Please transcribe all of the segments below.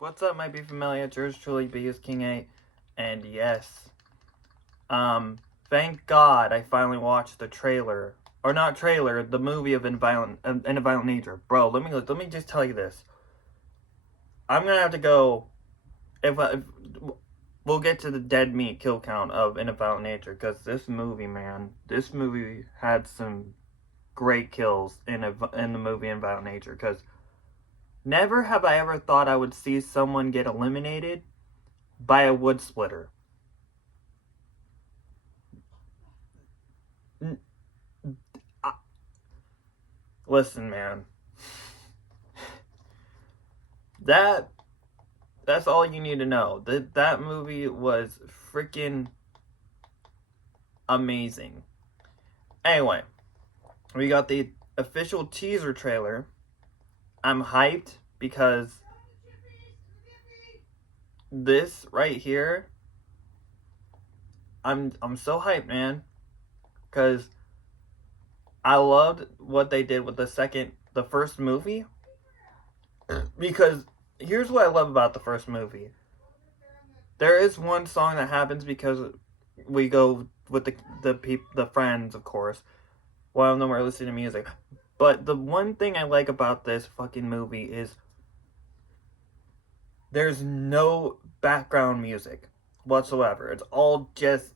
What's up, might be familiar? It's yours truly, Biggest King 8, and yes, thank God I finally watched the trailer, or not trailer, the movie of In a Violent Nature. Bro, let me just tell you this. I'm gonna have to go, if we'll get to the dead meat kill count of In a Violent Nature, because this movie, man, this movie had some great kills in the movie In Violent Nature, because never have I ever thought I would see someone get eliminated by a wood splitter. Listen, man. That's all you need to know. That movie was freaking amazing. Anyway, we got the official teaser trailer. I'm hyped because this right here, I'm so hyped, man, because I loved what they did with the first movie. Because here's what I love about the first movie. There is one song that happens because we go with the friends, of course, while them are listening to music. But the one thing I like about this fucking movie is there's no background music whatsoever. It's all just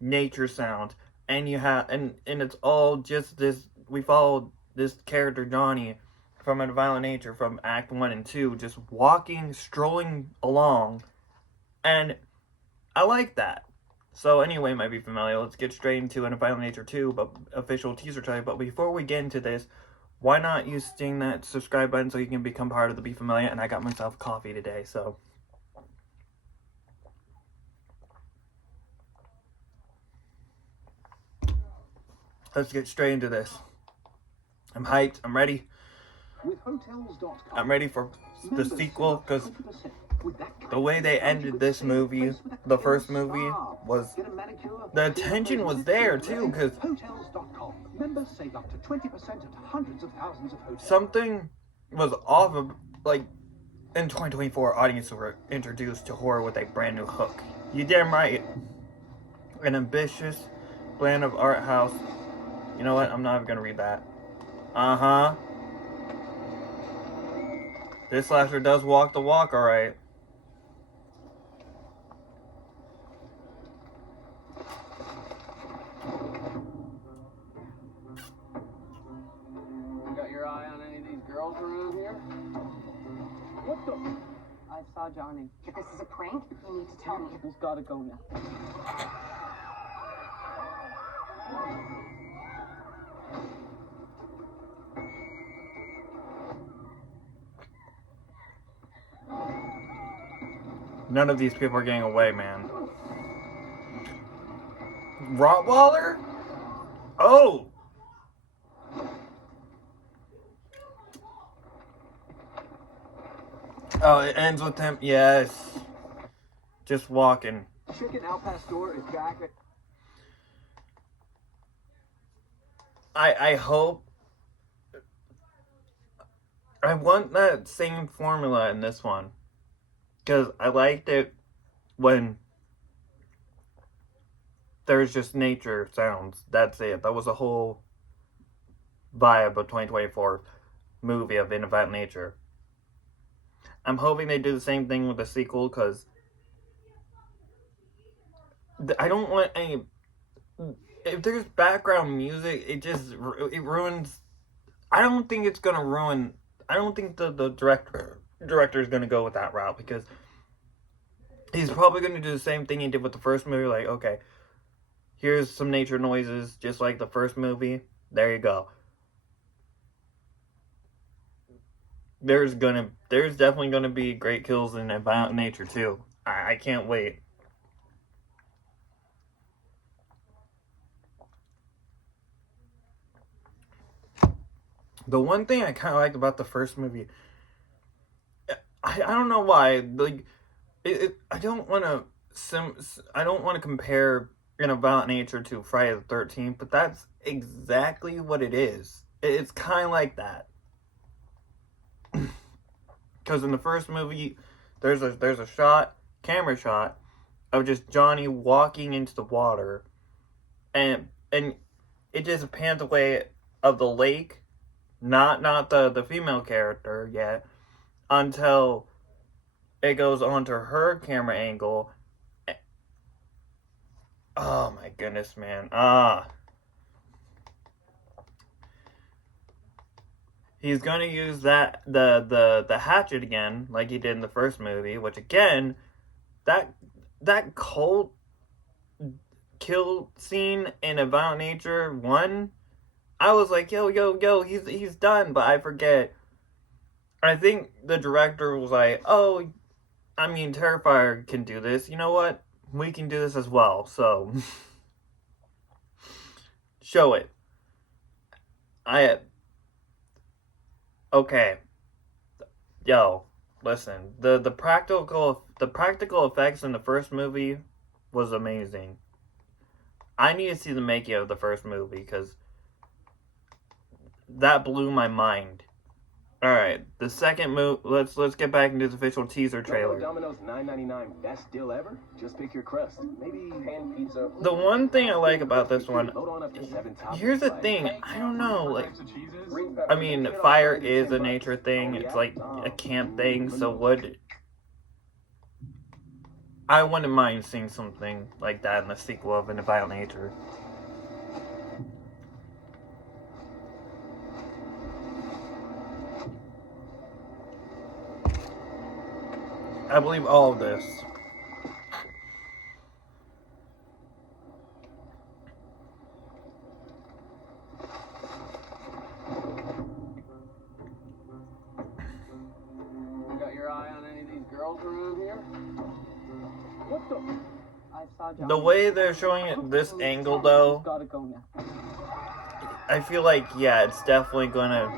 nature sounds, and it's all just this. We follow this character Johnny from A Violent Nature from Act 1 and 2, just walking, strolling along, and I like that. So anyway, might be familiar, let's get straight into A Violent Nature 2, but official teaser trailer. But before we get into this, why not you sting that subscribe button so you can become part of the Be Familiar? And I got myself coffee today, so let's get straight into this. I'm hyped, I'm ready. I'm ready for the sequel, because the way they ended this movie, the first movie, was, the attention was there too, because something was off of, like, in 2024, audiences were introduced to horror with a brand new hook. You damn right. An ambitious blend of art house. You know what? I'm not even gonna read that. Uh-huh. This slasher does walk the walk, alright. You got your eye on any of these girls around here? What the? I saw Johnny. If this is a prank, you need to tell me. He's gotta go now. None of these people are getting away, man. Rottweiler? Oh! Oh, it ends with him. Yes. Just walking. Chicken Al Pastor is back. I hope. I want that same formula in this one. Because I liked it when there's just nature sounds. That's it. That was a whole vibe of 2024 movie of In a Violent Nature. I'm hoping they do the same thing with the sequel, because I don't want any. If there's background music, it ruins. I don't think it's gonna ruin. I don't think the director is gonna go with that route, because he's probably gonna do the same thing he did with the first movie. Like, okay, here's some nature noises, just like the first movie. There you go. There's definitely gonna be great kills in A Violent Nature too. I can't wait. The one thing I kind of liked about the first movie, I don't know why, like, I don't want to compare In a Violent Nature to Friday the 13th, but that's exactly what it is. It's kind of like that. Because in the first movie, there's a camera shot of just Johnny walking into the water, and it just pans away of the lake, not the female character yet, until it goes onto her camera angle. Oh my goodness, man. He's gonna use the hatchet again, like he did in the first movie, which again, that cold kill scene in A Violent Nature 1, I was like, yo, he's done, but I forget. I think the director was like, oh, I mean, Terrifier can do this. You know what? We can do this as well. So, show it. Okay. Yo, listen. The practical effects in the first movie was amazing. I need to see the making of the first movie because that blew my mind. All right, the second move. Let's get back into the official teaser trailer. Domino's $9.99 best deal ever. Just pick your crust. Maybe pan pizza. The one thing I like about this one, Load on up to 7 toppings. here's the thing. I don't know. Like, I mean, fire is a nature thing. It's like a camp thing. So I wouldn't mind seeing something like that in the sequel of A Violent Nature. I believe all of this. You got your eye on any of these girls around here? What the? I saw Johnny. The way they're showing it, this angle though, Gotta go now. I feel like, yeah, it's definitely gonna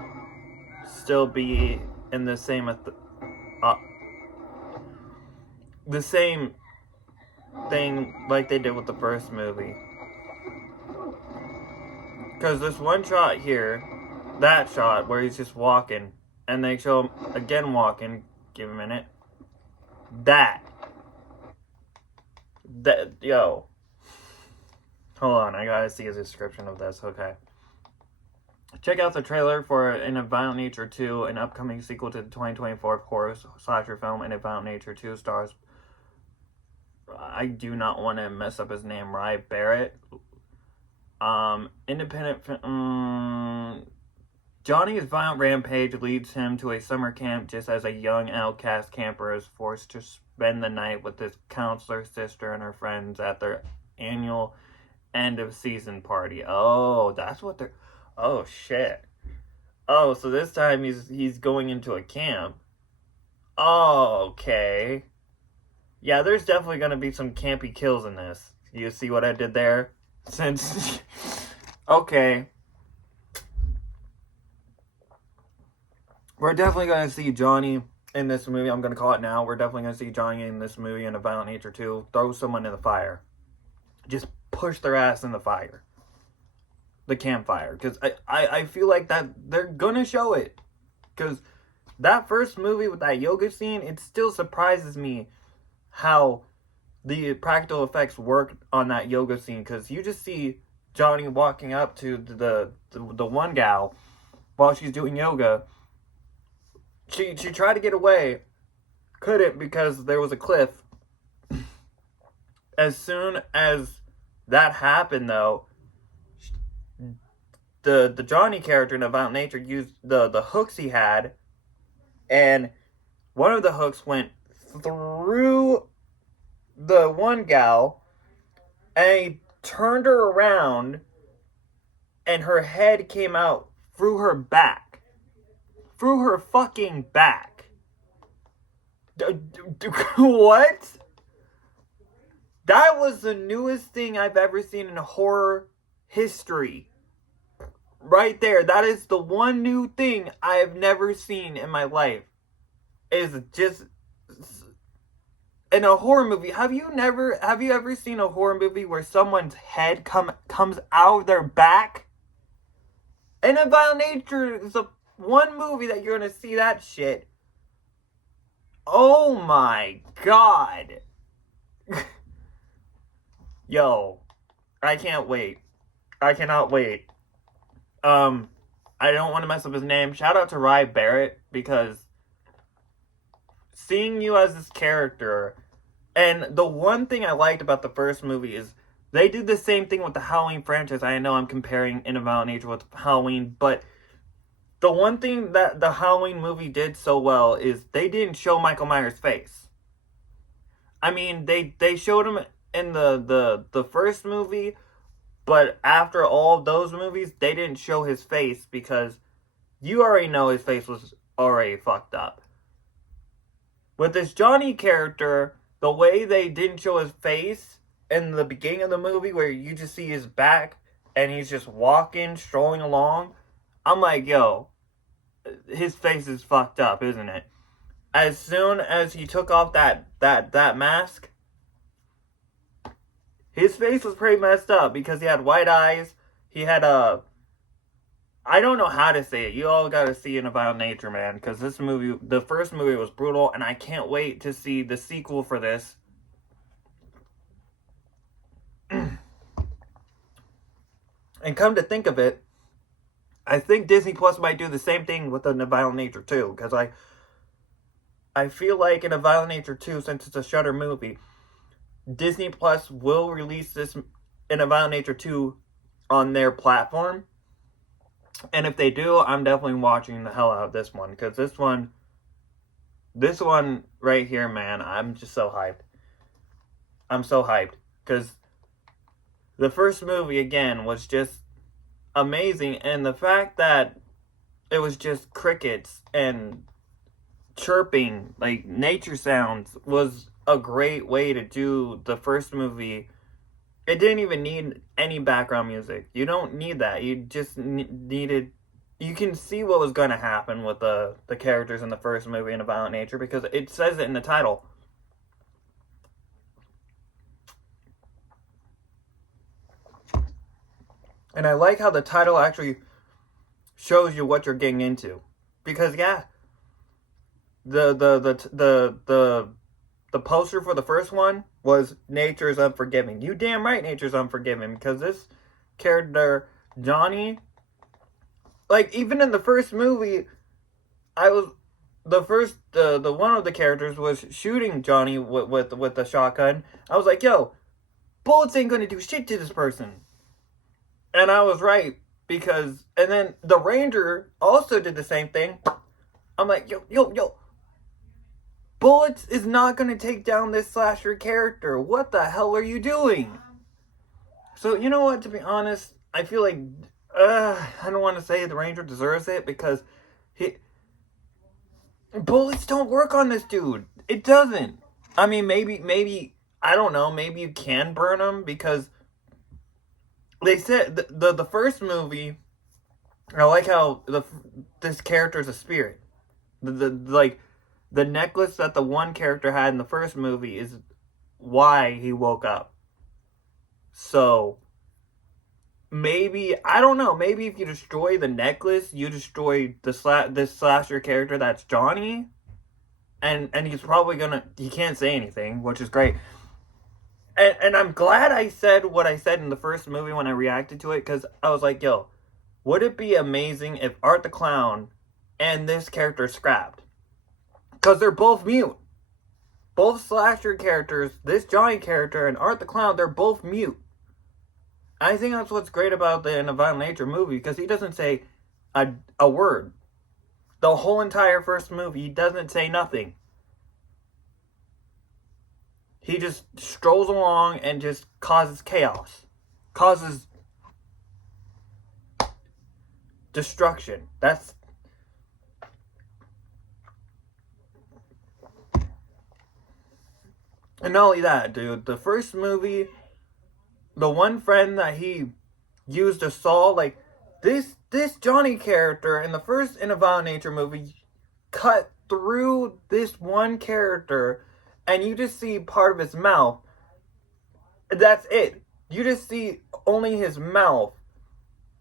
still be in the same the same thing like they did with the first movie. Because this one shot here, that shot where he's just walking, and they show him again walking, give him a minute. That, yo. Hold on, I gotta see a description of this, okay. Check out the trailer for A Violent Nature 2, an upcoming sequel to the 2024 horror slasher film. A Violent Nature 2 stars, I do not want to mess up his name, right? Barrett. Independent Johnny's violent rampage leads him to a summer camp just as a young outcast camper is forced to spend the night with his counselor sister and her friends at their annual end of season party. Oh, that's what they're... Oh, shit. Oh, so this time he's going into a camp. Oh, okay. Yeah, there's definitely going to be some campy kills in this. You see what I did there? Since... Okay. We're definitely going to see Johnny in this movie. I'm going to call it now. We're definitely going to see Johnny in this movie in A Violent Nature 2. Throw someone in the fire. Just push their ass in the fire. The campfire. Because I feel like that they're going to show it. Because that first movie with that yoga scene, it still surprises me how the practical effects work on that yoga scene. Because you just see Johnny walking up to the one gal while she's doing yoga. She tried to get away. Couldn't because there was a cliff. As soon as that happened, though, the Johnny character in A Violent Nature used the hooks he had, and one of the hooks went through the one gal, and he turned her around, and her head came out through her back. Through her fucking back. What? That was the newest thing I've ever seen in horror history. Right there. That is the one new thing I have never seen in my life. Is just in a horror movie. Have you ever seen a horror movie where someone's head comes out of their back? In A Violent Nature is the one movie that you're gonna see that shit. Oh my god. Yo, I can't wait. I cannot wait. I don't want to mess up his name. Shout out to Rye Barrett, because seeing you as this character, and the one thing I liked about the first movie is they did the same thing with the Halloween franchise. I know I'm comparing In a Violent Nature with Halloween, but the one thing that the Halloween movie did so well is they didn't show Michael Myers' face. I mean, they showed him in the first movie, but after all those movies, they didn't show his face because you already know his face was already fucked up. With this Johnny character, the way they didn't show his face in the beginning of the movie, where you just see his back and he's just walking, strolling along, I'm like, yo, his face is fucked up, isn't it? As soon as he took off that mask, his face was pretty messed up because he had white eyes. He had I don't know how to say it. You all gotta see In a Violent Nature, man, because this movie, the first movie was brutal, and I can't wait to see the sequel for this. And come to think of it, I think Disney Plus might do the same thing with In a Violent Nature 2, because I feel like In a Violent Nature 2, since it's a Shudder movie, Disney Plus will release this In a Violent Nature 2 on their platform. And if they do, I'm definitely watching the hell out of this one. Because this one right here, man, I'm just so hyped. I'm so hyped. Because the first movie, again, was just amazing. And the fact that it was just crickets and chirping, like nature sounds, was a great way to do the first movie. It didn't even need any background music. You don't need that. You just needed... You can see what was going to happen with the characters in the first movie, In a Violent Nature, because it says it in the title. And I like how the title actually shows you what you're getting into. Because, yeah, the poster for the first one was Nature's Unforgiving. You damn right Nature's Unforgiving, because this character, Johnny, like, even in the first movie, the one of the characters was shooting Johnny with the shotgun. I was like, yo, bullets ain't gonna do shit to this person. And I was right, because, and then the Ranger also did the same thing. I'm like, yo, bullets is not going to take down this slasher character. What the hell are you doing? So, you know what, to be honest, I feel like, I don't want to say the Ranger deserves it, because bullets don't work on this dude. It doesn't. I mean, maybe, I don't know, maybe you can burn him, because they said, the first movie, I like how this character is a spirit. The necklace that the one character had in the first movie is why he woke up. So, maybe, I don't know, maybe if you destroy the necklace, you destroy this slasher character that's Johnny. And he's probably he can't say anything, which is great. And I'm glad I said what I said in the first movie when I reacted to it, because I was like, yo, would it be amazing if Art the Clown and this character scrapped? Because they're both mute. Both slasher characters, this Johnny character and Art the Clown, they're both mute. I think that's what's great about the In a Violent Nature movie, because he doesn't say a word. The whole entire first movie, he doesn't say nothing. He just strolls along and just causes chaos. Causes destruction. That's... And not only that, dude, the first movie, the one friend that he used a saw, like, this Johnny character in the first In a Violent Nature movie cut through this one character, and you just see part of his mouth. That's it. You just see only his mouth,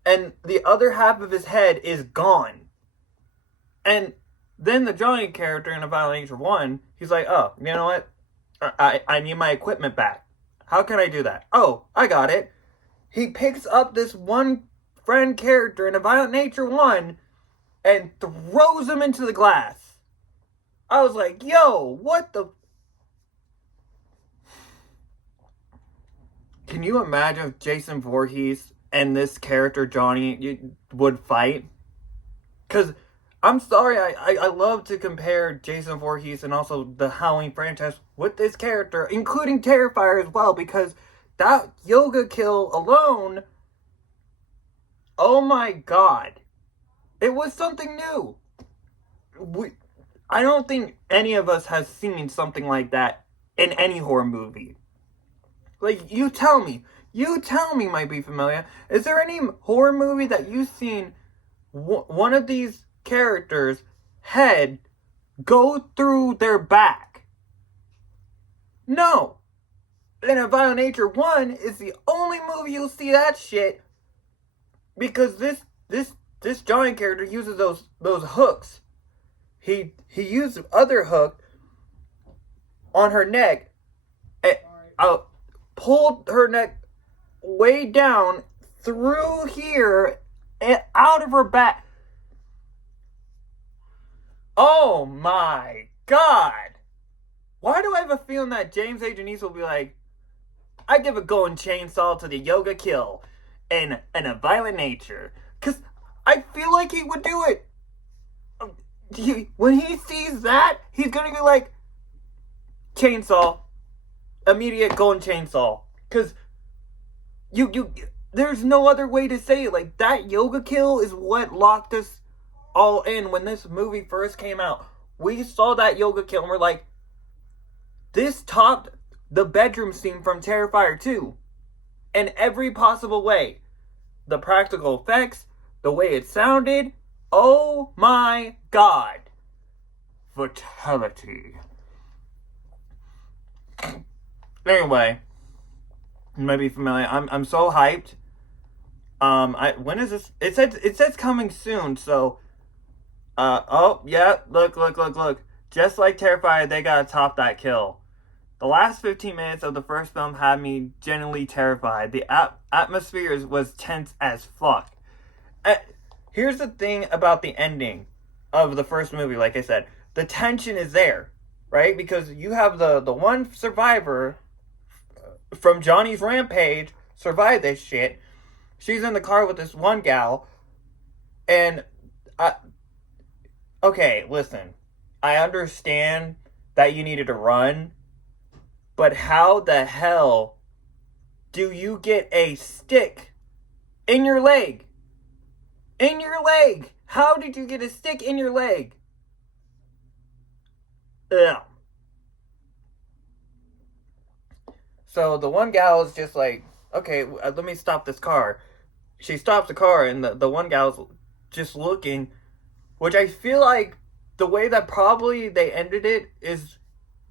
and the other half of his head is gone. And Then the Johnny character in A Violent Nature 1, he's like, oh, you know what? I need my equipment back. How can I do that? Oh, I got it. He picks up this one friend character in A Violent Nature 1 and throws him into the glass. I was like, yo, what the... Can you imagine if Jason Voorhees and this character, Johnny, would fight? Because, I'm sorry, I love to compare Jason Voorhees and also the Halloween franchise with this character, including Terrifier as well, because that yoga kill alone, oh my god, it was something new. I don't think any of us has seen something like that in any horror movie. Like, you tell me, might be familiar. Is there any horror movie that you've seen one of these characters' head go through their back? No. In A Violent Nature 1 is the only movie you'll see that shit, because this Johnny character uses those hooks. He used the other hook on her neck, pulled her neck way down through here and out of her back. Oh my god! Why do I have a feeling that James A. Janisse will be like, I give a golden chainsaw to the yoga kill in A Violent Nature? Because I feel like he would do it. When he sees that, he's gonna be like, chainsaw. Immediate golden chainsaw. Because there's no other way to say it. Like, that yoga kill is what locked us all in when this movie first came out. We saw that yoga kill and we're like, this topped the bedroom scene from Terrifier 2 in every possible way. The practical effects, the way it sounded, oh my god. Fatality. Anyway, you might be familiar. I'm so hyped. When is this? It says coming soon, so oh yeah, look. Just like Terrifier, they gotta top that kill. The last 15 minutes of the first film had me genuinely terrified. The atmosphere was tense as fuck. Here's the thing about the ending of the first movie, like I said. The tension is there, right? Because you have the one survivor from Johnny's rampage survived this shit. She's in the car with this one gal. And, okay, listen. I understand that you needed to run. But how the hell do you get a stick in your leg? In your leg! How did you get a stick in your leg? Ugh. So the one gal is just like, okay, let me stop this car. She stops the car and the one gal's just looking, which I feel like the way that probably they ended it is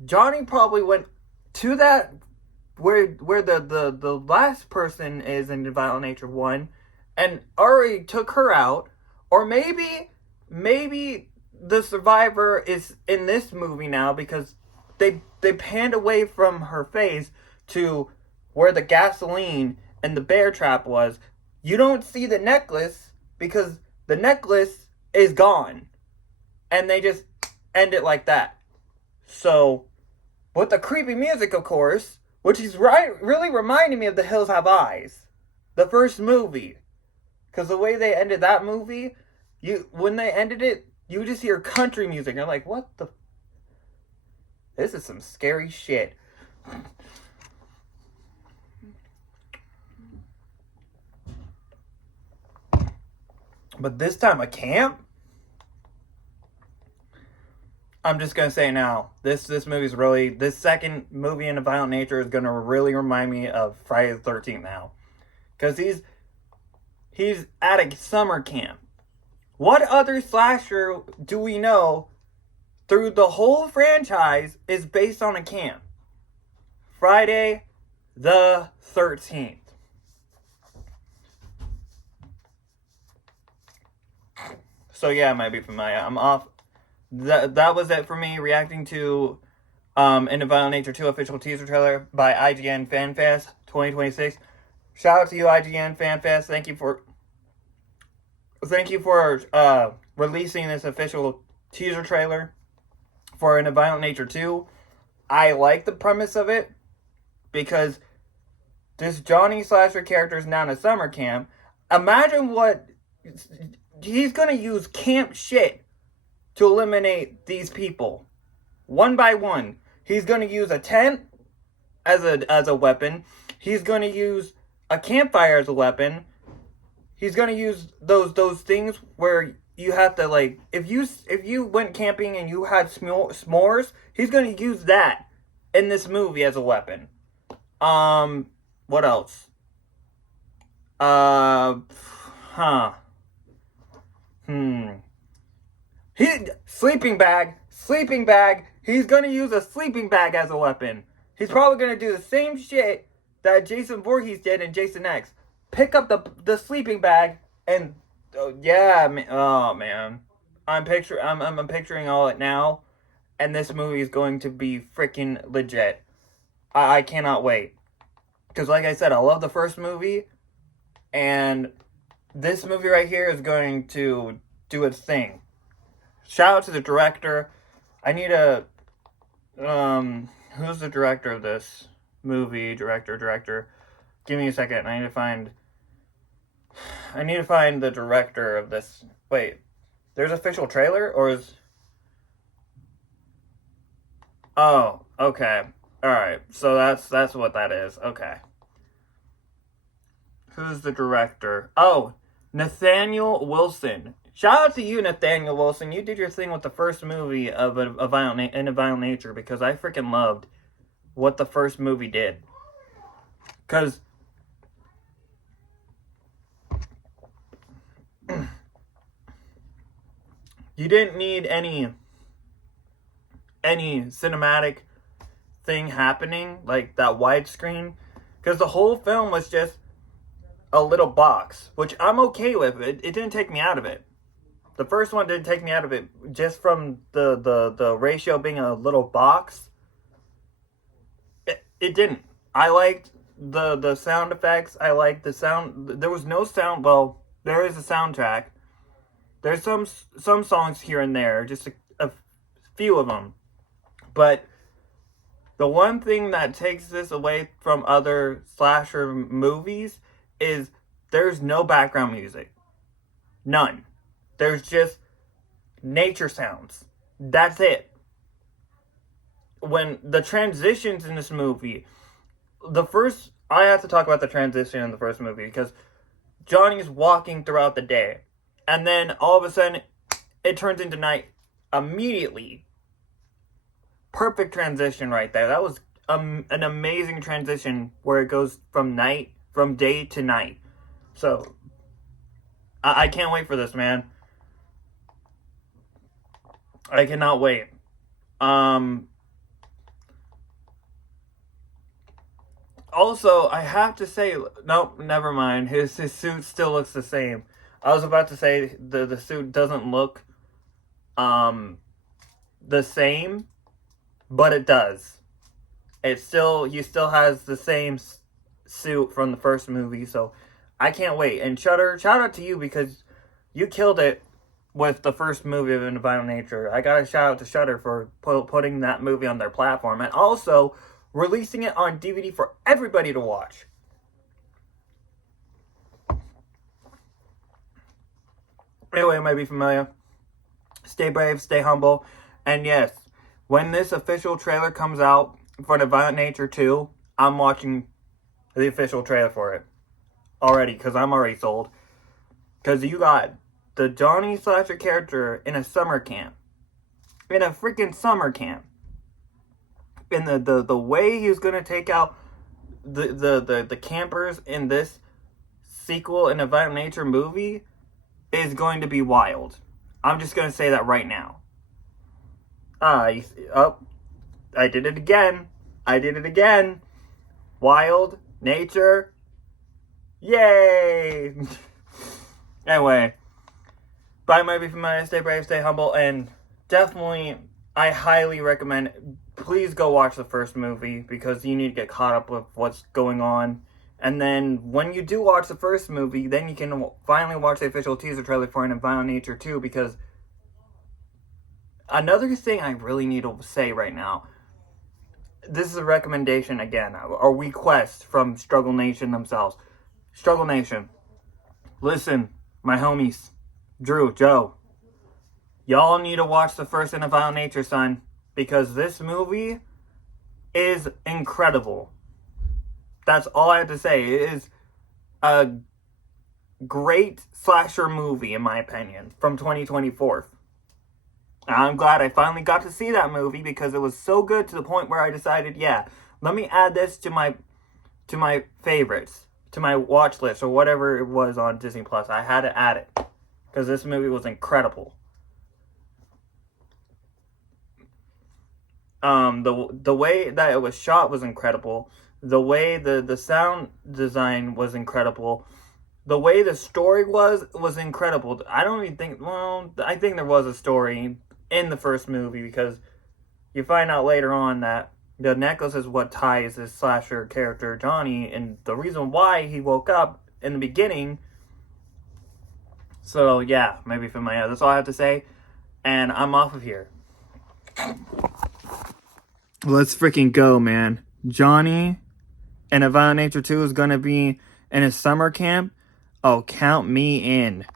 Johnny probably went to that where the last person is in Violent Nature 1 and already took her out, or maybe the survivor is in this movie now because they panned away from her face to where the gasoline and the bear trap was. You don't see the necklace because the necklace is gone, and they just end it like that. So, with the creepy music, of course, which is really reminding me of The Hills Have Eyes, the first movie. Because the way they ended that movie, when they ended it, you just hear country music. And you're like, what the... This is some scary shit. But this time, a camp? I'm just gonna say now, this movie's really... This second movie in A Violent Nature is gonna really remind me of Friday the 13th now. Because he's at a summer camp. What other slasher do we know through the whole franchise is based on a camp? Friday the 13th. So yeah, it might be familiar. I'm off that was it for me reacting to In a Violent Nature 2 official teaser trailer by IGN FanFest 2026. Shout out to you, IGN FanFest. Thank you for releasing this official teaser trailer for In a Violent Nature 2. I like the premise of it because this Johnny Slasher character is now in a summer camp. Imagine what he's gonna use camp shit to eliminate these people one by one. He's gonna use a tent as a weapon. He's gonna use a campfire as a weapon. He's gonna use those things where you have to, like, if you went camping and you had s'mores, he's gonna use that in this movie as a weapon. What else? Sleeping bag. He's gonna use a sleeping bag as a weapon. He's probably gonna do the same shit that Jason Voorhees did in Jason X. Pick up the sleeping bag and man. I'm picturing all it now, and this movie is going to be freaking legit. I cannot wait. Because like I said, I love the first movie, and this movie right here is going to do its thing. Shout out to the director. I need a who's the director of this movie? Director. Give me a second. I need to find the director of this. Wait, there's an official trailer, or is? Oh, okay. All right. So that's what that is. Okay. Who's the director? Oh, Nathaniel Wilson. Shout out to you, Nathaniel Wilson. You did your thing with the first movie of In a Violent Nature, because I freaking loved what the first movie did. Because you didn't need any cinematic thing happening, like that widescreen, because the whole film was just a little box, which I'm okay with. It didn't take me out of it. The first one didn't take me out of it, just from the ratio being a little box. It didn't. I liked the sound effects. I liked the sound. There was no sound. Well, there is a soundtrack. There's some songs here and there, just a few of them. But the one thing that takes this away from other slasher movies is there's no background music. None. There's just nature sounds. That's it. When the transitions in this movie, I have to talk about the transition in the first movie, because Johnny's walking throughout the day, and then all of a sudden it turns into night immediately. Perfect transition right there. That was an amazing transition where it goes from day to night. So I can't wait for this, man. I cannot wait. Also, I have to say, nope, never mind. His suit still looks the same. I was about to say the suit doesn't look the same, but it does. He still has the same suit from the first movie, so I can't wait. And Shudder, shout out to you, because you killed it with the first movie of In a Violent Nature. I gotta shout out to Shudder for putting that movie on their platform, and also releasing it on DVD for everybody to watch. Anyway, it might be familiar. Stay brave, stay humble, and yes, when this official trailer comes out for In a Violent Nature 2, I'm watching the official trailer for it already, because I'm already sold. Because you got the Johnny Slasher character in a summer camp. In a freaking summer camp. And the way he's going to take out the campers in this sequel In a Violent Nature movie is going to be wild. I'm just going to say that right now. I did it again. Wild nature. Yay! Anyway, bye, might be familiar. Stay brave, stay humble, and definitely, I highly recommend, please go watch the first movie because you need to get caught up with what's going on. And then when you do watch the first movie, then you can finally watch the official teaser trailer for In a Violent Nature 2, because another thing I really need to say right now, this is a recommendation again, a request from Struggle Nation themselves. Struggle Nation, listen, my homies, Drew, Joe, y'all need to watch the first In a Violent Nature, son, because this movie is incredible. That's all I have to say. It is a great slasher movie, in my opinion, from 2024. I'm glad I finally got to see that movie because it was so good to the point where I decided, yeah, let me add this to my favorites, to my watch list, or whatever it was on Disney Plus. I had to add it because this movie was incredible. The way that it was shot was incredible. The way the sound design was incredible. The way the story was incredible. I don't even think, well, I think there was a story in the first movie because you find out later on that the necklace is what ties this slasher character, Johnny, and the reason why he woke up in the beginning. So, yeah, maybe for my that's all I have to say. And I'm off of here. Let's freaking go, man. Johnny and A Violent Nature 2 is going to be in a summer camp. Oh, count me in.